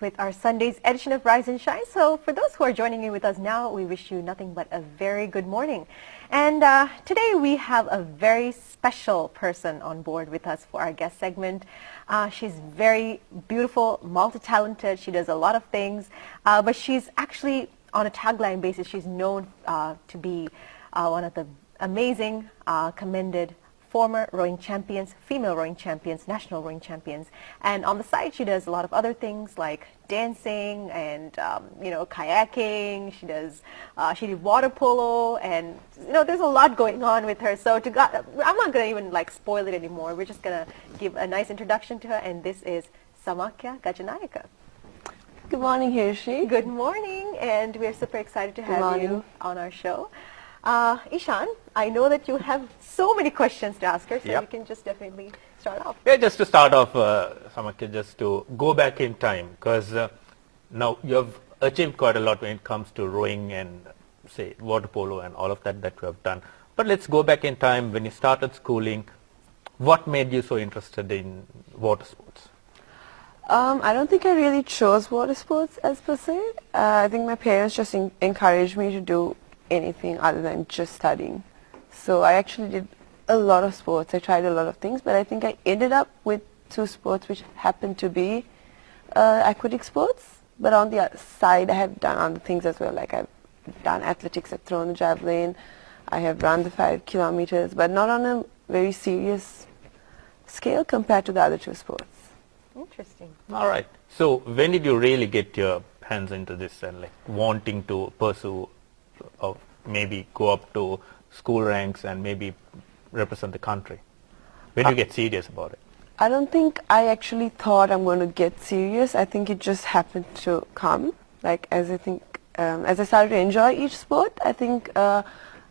with our Sunday's edition of Rise and Shine. So for those who are joining in with us now, we wish you nothing but a very good morning. And today we have a very special person on board with us for our guest segment. She's very beautiful, multi-talented. She does a lot of things, but she's actually on a tagline basis. She's known to be one of the amazing, commended former rowing champions, female rowing champions, national rowing champions. And on the side, she does a lot of other things like dancing and, kayaking. She did water polo, and, there's a lot going on with her. So I'm not going to even spoil it anymore. We're just going to give a nice introduction to her, and this is Samaakhya Gajanayake. Good morning, Hirshi. Good morning, and we're super excited to have you on our show. Ishan, I know that you have so many questions to ask her, so you can just definitely start off. Yeah, just to start off, Samaakhya, just to go back in time, because now you have achieved quite a lot when it comes to rowing and, say, water polo and all of that you have done. But let's go back in time when you started schooling. What made you so interested in water sports? I don't think I really chose water sports as per se. I think my parents just encouraged me to do anything other than just studying. So I actually did a lot of sports. I tried a lot of things, but I think I ended up with two sports which happened to be aquatic sports. But on the other side, I have done other things as well. Like I've done athletics, I've thrown the javelin, I have run the 5 kilometers, but not on a very serious scale compared to the other two sports. Interesting. All right. So when did you really get your hands into this and wanting to pursue of maybe go up to school ranks and maybe represent the country? When do you get serious about it? I don't think I actually thought I'm going to get serious. I think it just happened to come. As I started to enjoy each sport, I think I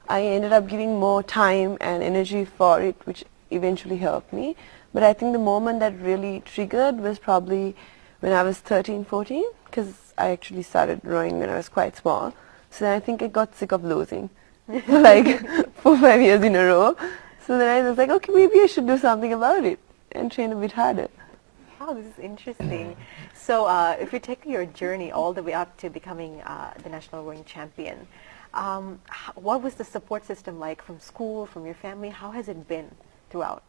ended up giving more time and energy for it, which eventually helped me. But I think the moment that really triggered was probably when I was 13, 14, because I actually started rowing when I was quite small. So then I think I got sick of losing for 4 or 5 years in a row. So then I was like, okay, maybe I should do something about it and train a bit harder. Oh, this is interesting. So if you take your journey all the way up to becoming the national rowing champion, what was the support system like from school, from your family? How has it been throughout?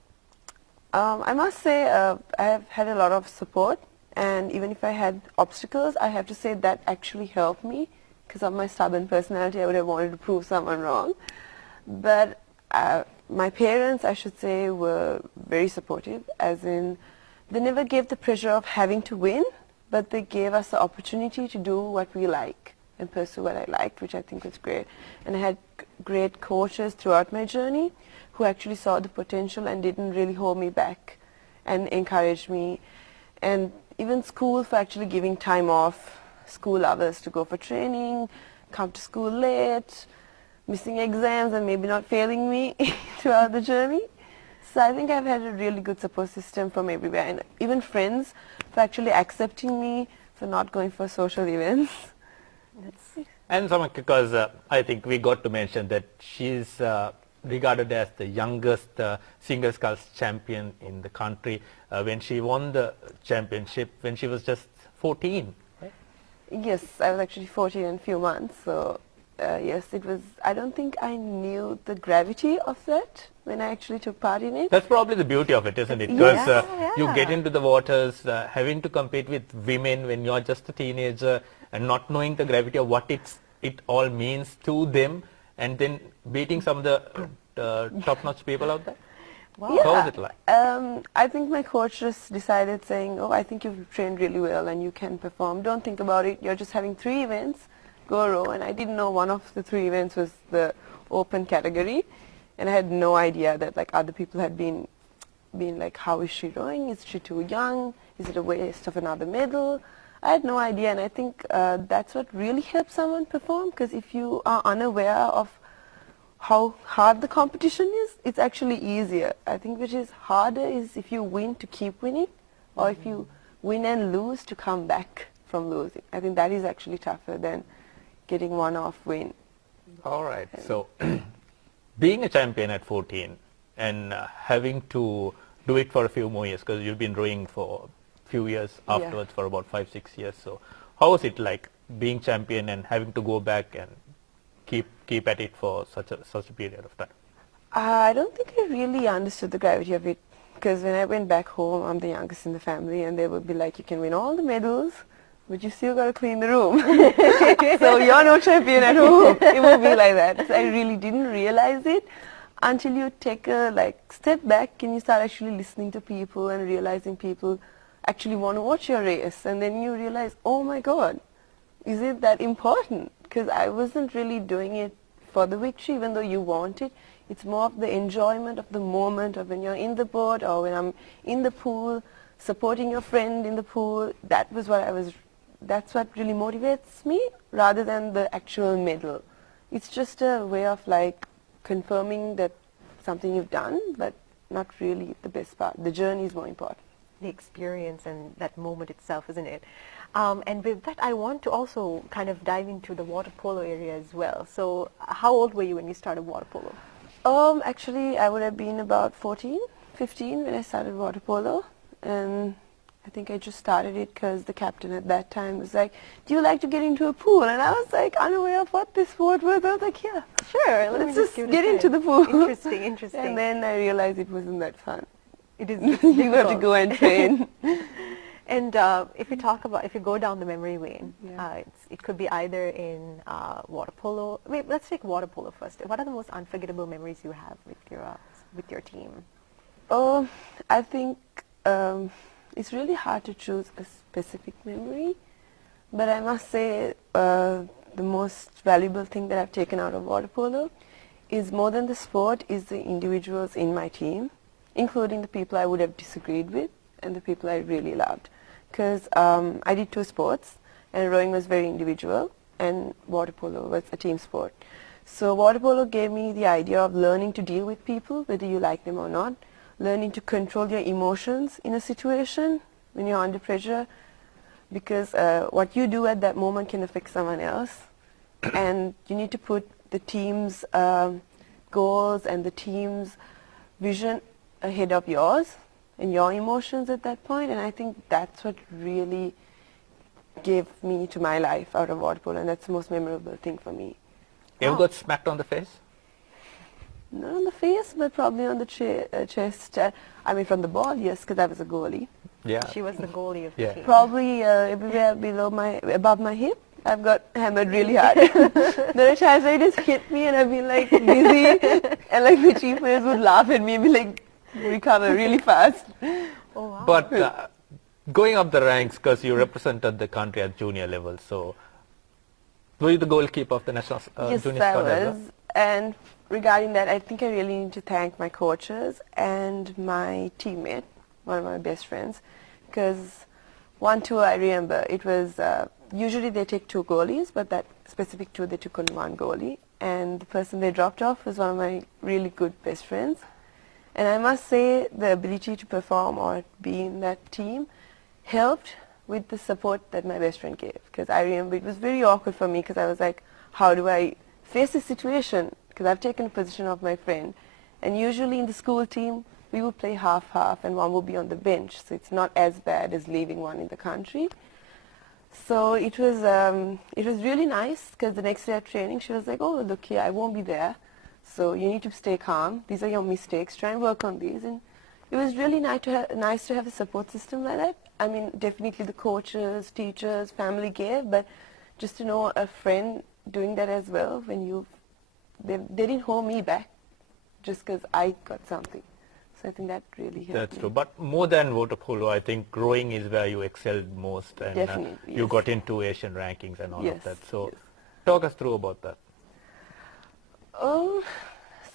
I must say I have had a lot of support, and even if I had obstacles, I have to say that actually helped me. Because of my stubborn personality, I would have wanted to prove someone wrong. But my parents, I should say, were very supportive, as in they never gave the pressure of having to win, but they gave us the opportunity to do what we like and pursue what I liked, which I think was great. And I had great coaches throughout my journey who actually saw the potential and didn't really hold me back and encouraged me. And even school for actually giving time off, school hours to go for training, come to school late, missing exams and maybe not failing me throughout the journey. So I think I've had a really good support system from everywhere, and even friends for actually accepting me for not going for social events. And Samaakhya, because I think we got to mention that she's regarded as the youngest single sculls champion in the country when she won the championship when she was just 14. Yes, I was actually 14 in a few months, so yes, it was, I don't think I knew the gravity of that when I actually took part in it. That's probably the beauty of it, isn't it? Because you get into the waters, having to compete with women when you're just a teenager and not knowing the gravity of what it all means to them, and then beating some of the top-notch people out there. Wow. Yeah. How was it like? I think my coach just decided saying, oh, I think you've trained really well and you can perform. Don't think about it. You're just having 3 events. Go row. And I didn't know one of the 3 events was the open category. And I had no idea that other people had been like, how is she rowing? Is she too young? Is it a waste of another medal? I had no idea. And I think that's what really helps someone perform. Because if you are unaware of how hard the competition is, it's actually easier. I think which is harder is if you win to keep winning, or if you win and lose to come back from losing. I think that is actually tougher than getting one-off win. All right. So being a champion at 14 and having to do it for a few more years, because you've been rowing for few years Yeah. afterwards for about 5-6 years. So how was it like being champion and having to go back and keep at it for such a period of time? I don't think I really understood the gravity of it, because when I went back home, I'm the youngest in the family, and they would be like, you can win all the medals, but you still got to clean the room. So you're no champion at home. It would be like that. So I really didn't realize it until you take a step back and you start actually listening to people and realizing people actually want to watch your race, and then you realize, oh my God, is it that important? Because I wasn't really doing it for the victory, even though you want it. It's more of the enjoyment of the moment of when you're in the boat or when I'm in the pool, supporting your friend in the pool. That's what really motivates me, rather than the actual medal. It's just a way of confirming that something you've done, but not really the best part. The journey is more important. The experience and that moment itself, isn't it? And with that, I want to also kind of dive into the water polo area as well. So how old were you when you started water polo? Actually, I would have been about 14, 15 when I started water polo, and I think I just started it because the captain at that time was like, do you like to get into a pool? And I was like unaware of what this sport was. I was like, yeah, sure, let's just get into the pool. Interesting, interesting. And then I realized it wasn't that fun. It is You have to go and train. And if you go down the memory lane, Yeah. it could be either in water polo. Wait, let's take water polo first. What are the most unforgettable memories you have with your team? Oh, I think it's really hard to choose a specific memory, but I must say the most valuable thing that I've taken out of water polo is, more than the sport, is the individuals in my team, including the people I would have disagreed with and the people I really loved. Because I did two sports, and rowing was very individual and water polo was a team sport. So water polo gave me the idea of learning to deal with people, whether you like them or not, learning to control your emotions in a situation when you're under pressure, because what you do at that moment can affect someone else, and you need to put the team's goals and the team's vision ahead of yours and your emotions at that point. And I think that's what really gave me to my life out of water polo, and that's the most memorable thing for me. You ever Wow. got smacked on the face? Not on the face, but probably on the chest. I mean, from the ball, yes, because I was a goalie. Yeah. She was the goalie of the Yeah. team. Probably everywhere above my hip, I've got hammered really hard. There are times where it just hit me and I've been like dizzy, and like the chief players would laugh at me and be like, recover really fast. Oh, wow. But going up the ranks, because you represented the country at junior level, so were you the goalkeeper of the national Yes, junior I squad as was. well? And regarding that, I think I really need to thank my coaches and my teammate, one of my best friends, because one tour I remember, it was, usually they take two goalies, but that specific tour they took only one goalie, and the person they dropped off was one of my really good best friends. And I must say the ability to perform or be in that team helped with the support that my best friend gave. Because I remember it was very awkward for me, because I was like, how do I face this situation? Because I've taken a position of my friend. And usually in the school team, we would play half-half and one would be on the bench. So it's not as bad as leaving one in the country. So it was really nice, because the next day at training, she was like, oh, look here, I won't be there. So you need to stay calm. These are your mistakes. Try and work on these. And it was really nice to have a support system like that. I mean, definitely the coaches, teachers, family gave, but just to know a friend doing that as well, when they didn't hold me back just because I got something. So I think that really helped. That's me. true. But more than water polo, I think rowing is where you excelled most, and Definitely, you yes. got into Asian rankings and all Yes, of that. So yes. talk us through about that. So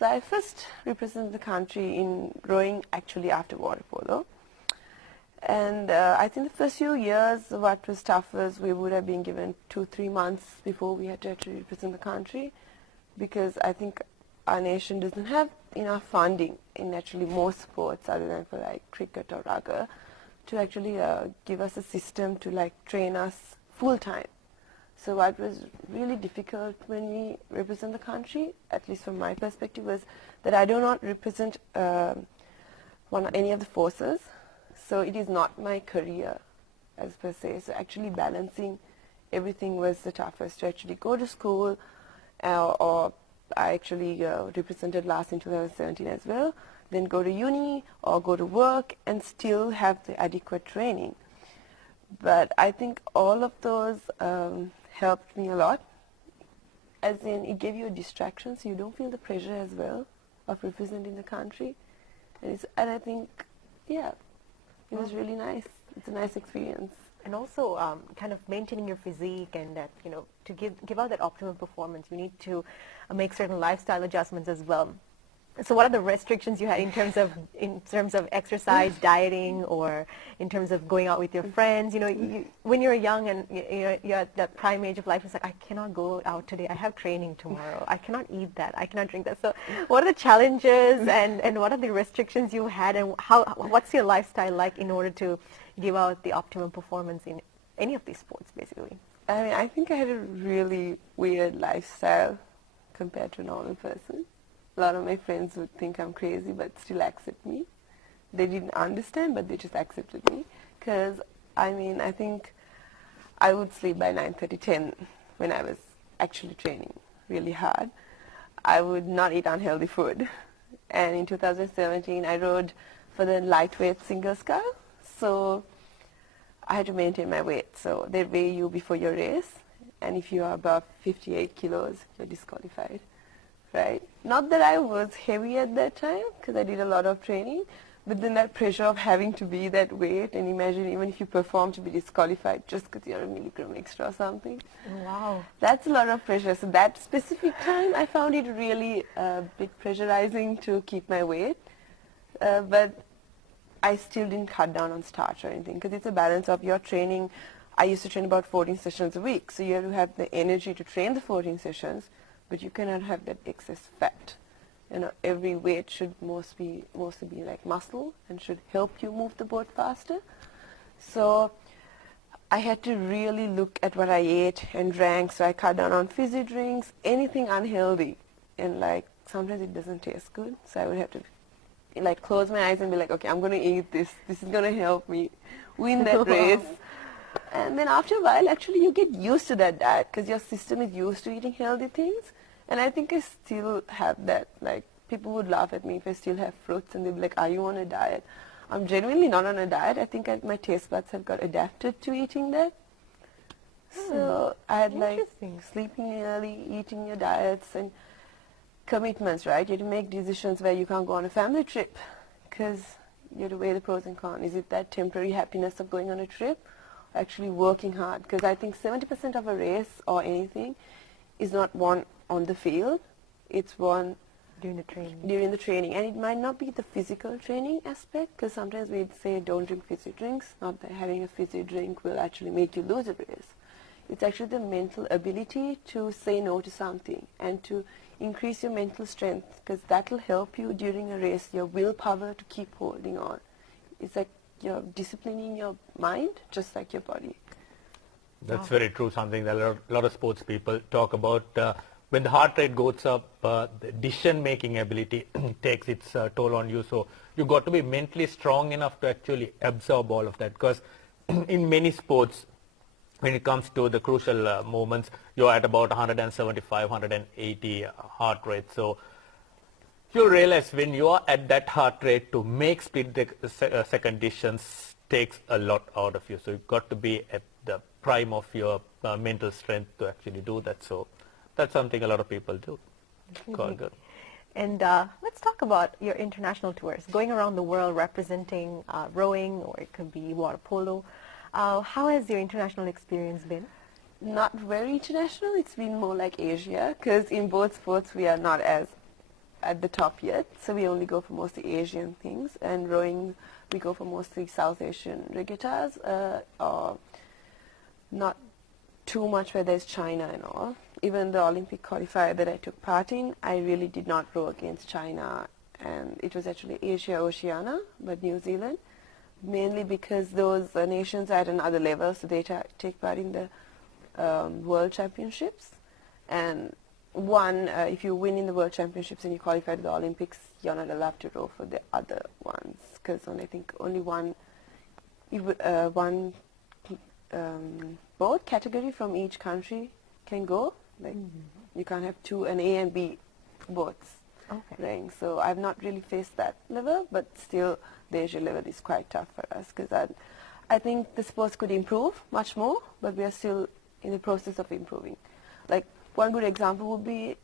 I first represented the country in rowing actually after water polo. And I think the first few years what was tough was we would have been given 2-3 months before we had to actually represent the country, because I think our nation doesn't have enough funding in actually most sports other than for like cricket or rugby to actually give us a system to like train us full time. So what was really difficult when we represent the country, at least from my perspective, was that I do not represent any of the forces. So it is not my career as per se. So actually balancing everything was the toughest, to actually go to school, or I actually represented last in 2017 as well, then go to uni or go to work and still have the adequate training. But I think all of those helped me a lot, as in it gave you a distraction, so you don't feel the pressure as well of representing the country. And I think, yeah, it was really nice. It's a nice experience. And also kind of maintaining your physique, and that, to give out that optimum performance, you need to make certain lifestyle adjustments as well. So what are the restrictions you had in terms of exercise, dieting, or in terms of going out with your friends? When you're young and you're at that prime age of life, it's like, I cannot go out today. I have training tomorrow. I cannot eat that. I cannot drink that. So what are the challenges and what are the restrictions you had, and what's your lifestyle like in order to give out the optimum performance in any of these sports, basically? I mean, I think I had a really weird lifestyle compared to a normal person. A lot of my friends would think I'm crazy, but still accept me. They didn't understand, but they just accepted me. Because, I mean, I think I would sleep by 9:30, 10 when I was actually training really hard. I would not eat unhealthy food. And in 2017, I rode for the lightweight single scull. So I had to maintain my weight. So they weigh you before your race. And if you are above 58 kilos, you're disqualified. Right? Not that I was heavy at that time, because I did a lot of training, but then that pressure of having to be that weight, and imagine even if you perform to be disqualified just because you're a milligram extra or something. Wow. That's a lot of pressure. So that specific time, I found it really a bit pressurizing to keep my weight, but I still didn't cut down on starch or anything, because it's a balance of your training. I used to train about 14 sessions a week, so you have to have the energy to train the 14 sessions, but you cannot have that excess fat. Every weight should mostly be like muscle and should help you move the boat faster. So I had to really look at what I ate and drank, so I cut down on fizzy drinks, anything unhealthy. And like sometimes it doesn't taste good, so I would have to like close my eyes and be like, okay, I'm going to eat this. This is going to help me win that race. And then after a while, actually, you get used to that diet because your system is used to eating healthy things. And I think I still have that. Like, people would laugh at me if I still have fruits, and they'd be like, are you on a diet? I'm genuinely not on a diet. I think my taste buds have got adapted to eating that. So I had like sleeping early, eating your diets, and commitments, right? You have to make decisions where you can't go on a family trip because you have to weigh the pros and cons. Is it that temporary happiness of going on a trip, or actually working hard? Because I think 70% of a race or anything is not won on the field. It's won during the training. During the training. And it might not be the physical training aspect, because sometimes we'd say don't drink fizzy drinks. Not that having a fizzy drink will actually make you lose a race. It's actually the mental ability to say no to something and to increase your mental strength, because that will help you during a race, your willpower to keep holding on. It's like you're disciplining your mind just like your body. That's very true, something that a lot of sports people talk about. When the heart rate goes up, the decision-making ability takes its toll on you. So you've got to be mentally strong enough to actually absorb all of that. Because in many sports, when it comes to the crucial moments, you're at about 175, 180 heart rate. So you'll realize when you are at that heart rate, to make split-second decisions takes a lot out of you. So you've got to be at the prime of your mental strength to actually do that. So that's something a lot of people do. Quite good. And let's talk about your international tours, going around the world representing rowing, or it could be water polo. How has your international experience been? Not very international. It's been more like Asia, because in both sports we are not as at the top yet. So we only go for mostly Asian things. And rowing, we go for mostly South Asian regattas, or not too much where there's China and all. Even the Olympic qualifier that I took part in, I really did not row against China. And it was actually Asia Oceania, but New Zealand. Mainly because those nations are at another level, so they take part in the World Championships. And if you win in the World Championships and you qualify to the Olympics, you're not allowed to row for the other ones, because I think only one one boat category from each country can go. Like you can't have an A and B boats. Okay. Right? So I've not really faced that level, but still the Asia level is quite tough for us because I think the sports could improve much more, but we are still in the process of improving. Like one good example would be,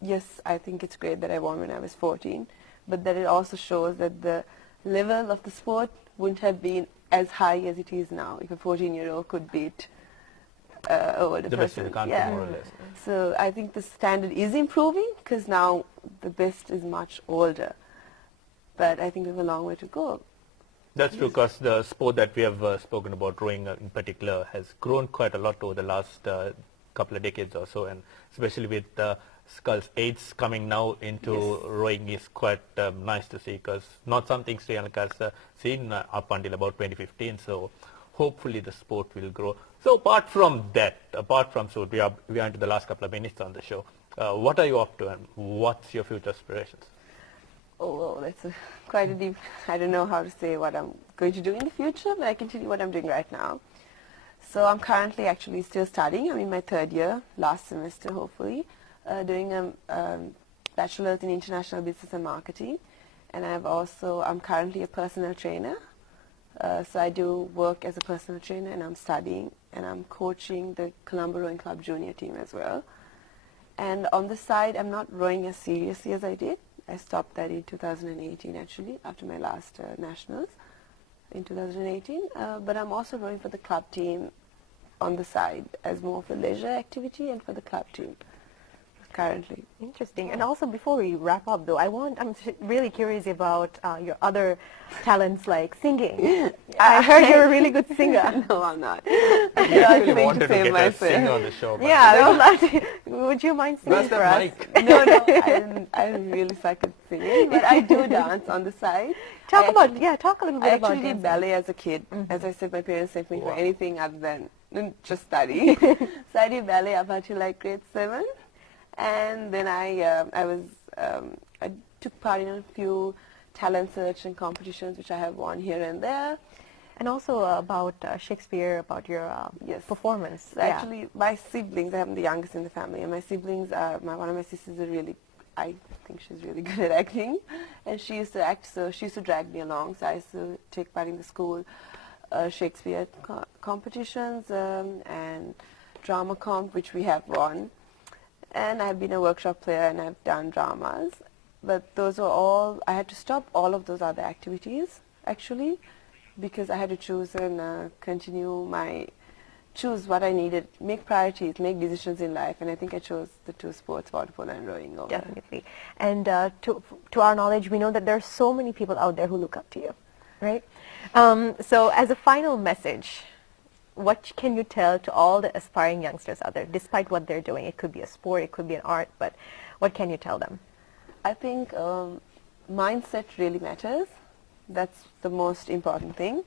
yes, I think it's great that I won when I was 14, but that it also shows that the level of the sport wouldn't have been as high as it is now if a 14-year-old could beat older The best in person. the country, Yeah. more or less. So I think the standard is improving because now the best is much older. But I think we have a long way to go. That's true, because the sport that we have spoken about, rowing in particular, has grown quite a lot over the last couple of decades or so, and especially with Skulls 8s coming now into rowing is quite nice to see, because not something Sri Lanka has seen up until about 2015, so hopefully the sport will grow. So apart from that, so we are into the last couple of minutes on the show, what are you up to and what's your future aspirations? Oh, well, that's quite a deep, I don't know how to say what I'm going to do in the future, but I can tell you what I'm doing right now. So I'm currently actually still studying. I'm in my third year, last semester hopefully, doing a bachelor's in international business and marketing. And I'm currently a personal trainer. So I do work as a personal trainer, and I'm studying, and I'm coaching the Colombo Rowing Club junior team as well. And on the side, I'm not rowing as seriously as I did. I stopped that in 2018 actually, after my last nationals in 2018. But I'm also rowing for the club team on the side as more of a leisure activity and for the club team currently. Interesting. And also, before we wrap up, though, I'm really curious about your other talents like singing. I heard you're a really good singer. No, I'm not. We I actually sing wanted to save get a singer myself. on the show. But Yeah, would you mind singing Where's for that us? mic? No, I really suck at singing, but I do dance on the side. Talk a little bit I about actually dancing. did ballet as a kid. As I said, my parents sent me for Wow. anything other than just study. So I did ballet up until like grade 7, and then I took part in a few talent search and competitions, which I have won here and there. And also about Shakespeare, about your Yes. performance. So actually, my siblings, I'm the youngest in the family, and my siblings are, one of my sisters is I think she's really good at acting, and she used to act, so she used to drag me along, so I used to take part in the school Shakespeare competitions and drama comp, which we have won. And I've been a workshop player, and I've done dramas, but those were all, I had to stop all of those other activities, actually, because I had to choose and choose what I needed, make priorities, make decisions in life, and I think I chose the two sports, water polo and rowing. Over. Definitely. And to our knowledge, we know that there are so many people out there who look up to you, right? So as a final message, what can you tell to all the aspiring youngsters out there, despite what they're doing? It could be a sport, it could be an art, but what can you tell them? I think mindset really matters. That's the most important thing,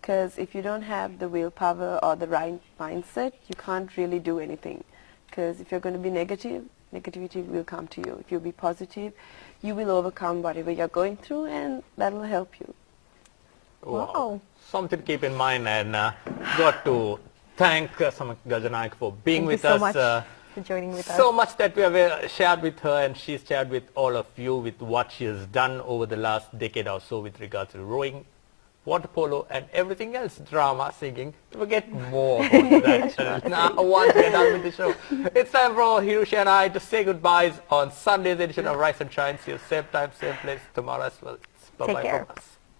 because if you don't have the willpower or the right mindset, you can't really do anything. Because if you're going to be negative, negativity will come to you. If you be positive, you will overcome whatever you're going through, and that will help you. Wow. Something to keep in mind, and got to thank Samaakhya Gajanayake for being Thank with you so us. much for joining with us. So much that we have shared with her, and she's shared with all of you with what she has done over the last decade or so with regards to rowing, water polo, and everything else, drama, singing. We'll get more about that now once we're done with the show. It's time for Hiroshi and I to say goodbyes on Sunday's edition of Rise and Shine. See you same time, same place tomorrow as well. Bye-bye Take care. from us.